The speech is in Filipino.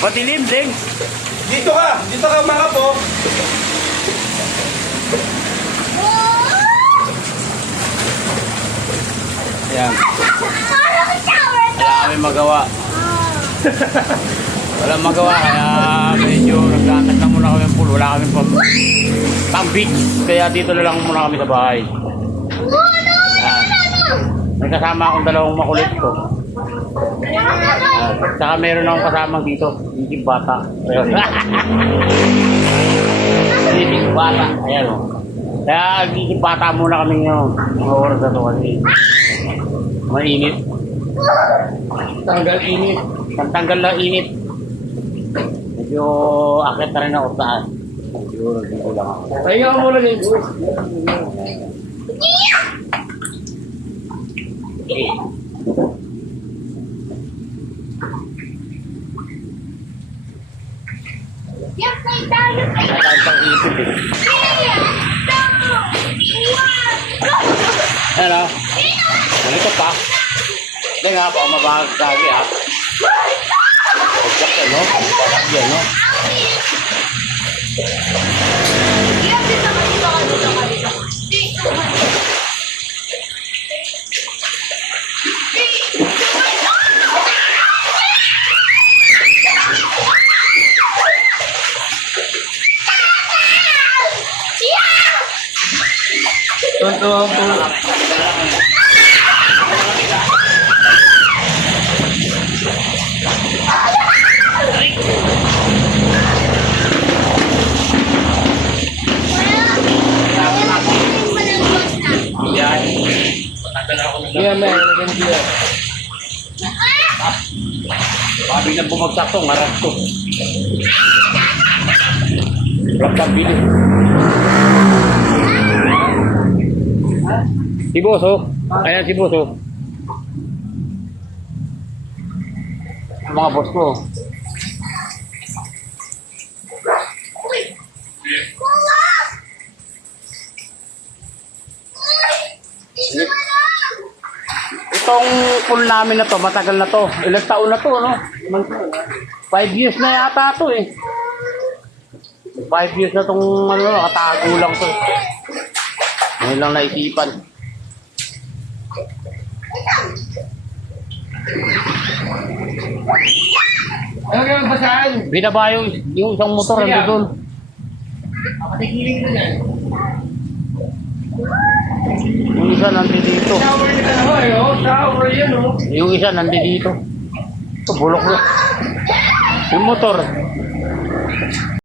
Madilim, Deng. Dito ka mga po. Ayan. Wala kami magawa. Walang magawa, kaya medyo nagkakit lang muna kami ng pool. Wala kami pang-beach. Kaya dito na lang muna kami sa bahay. May kasama akong dalawang makulit ko. Saka meron akong kasama dito. Hindi bata. Hindi bata. Ayan o. Kaya hindi bata muna kami ngayon. Mga oras na ito kasi mainit. Tanggal init. Tanggal na init. Medyo akit na rin ako saan. Siguro dito lang ako. Kaya mo lang yung Nakakain pang ipit eh. Ano? Nalito pa. Hindi nga, baka mabahag lagi ha. Exact ano? Bakit yan no? Tonto. Iya, may naging dia. Babi na bumagsak to, ngaras to. Laptop bilis. Si Boso. Ayan si Boso. Mga boss ko. Itong pool namin na to, matagal na to. Ilang taon na to, no? 5 years na yata to eh. 5 years na tong ano, nakatago lang to. Ngayon lang naisipan. Ano kaya basahan? Binaba yung isang motor nandun doon. Patigiling na yan. Yung isa nandito dito. Shower nila na ho, oh. Shower yan, oh. Yung isa nandito dito. Ito, bulok na. Yung motor.